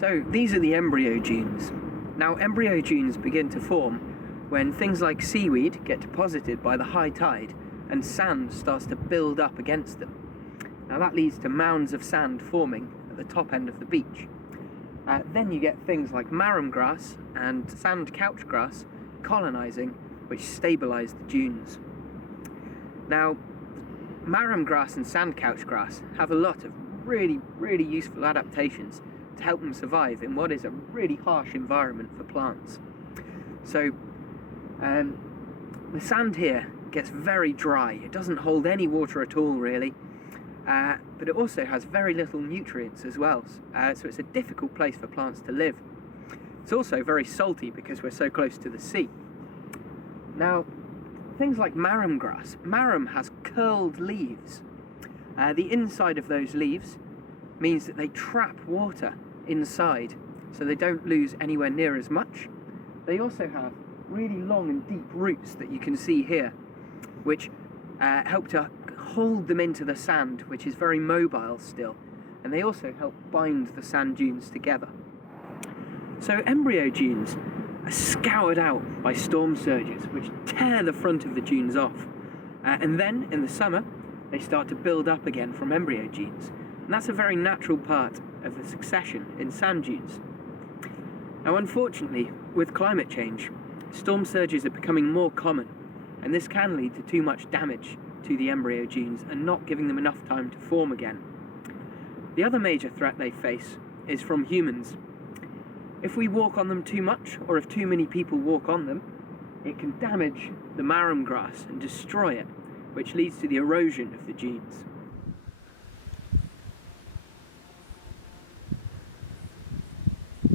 So these are the embryo dunes. Now embryo dunes begin to form when things like seaweed get deposited by the high tide and sand starts to build up against them. Now that leads to mounds of sand forming at the top end of the beach. Then you get things like marram grass and sand couch grass colonising, which stabilise the dunes. Now, marram grass and sand couch grass have a lot of really useful adaptations to help them survive in what is a really harsh environment for plants. So, the sand here gets very dry. It doesn't hold any water at all, really. But it also has very little nutrients as well, so it's a difficult place for plants to live. It's also very salty because we're so close to the sea. Now, things like marram grass. Marram has curled leaves. The inside of those leaves means that they trap water inside, so they don't lose anywhere near as much. They also have really long and deep roots that you can see here, which help to hold them into the sand, which is very mobile still, and they also help bind the sand dunes together. So embryo dunes are scoured out by storm surges, which tear the front of the dunes off, and then in the summer they start to build up again from embryo dunes, and that's a very natural part of the succession in sand dunes. Now unfortunately, with climate change, storm surges are becoming more common, and this can lead to too much damage to the embryo dunes and not giving them enough time to form again. The other major threat they face is from humans. If we walk on them too much, or if too many people walk on them, it can damage the marram grass and destroy it, which leads to the erosion of the dunes.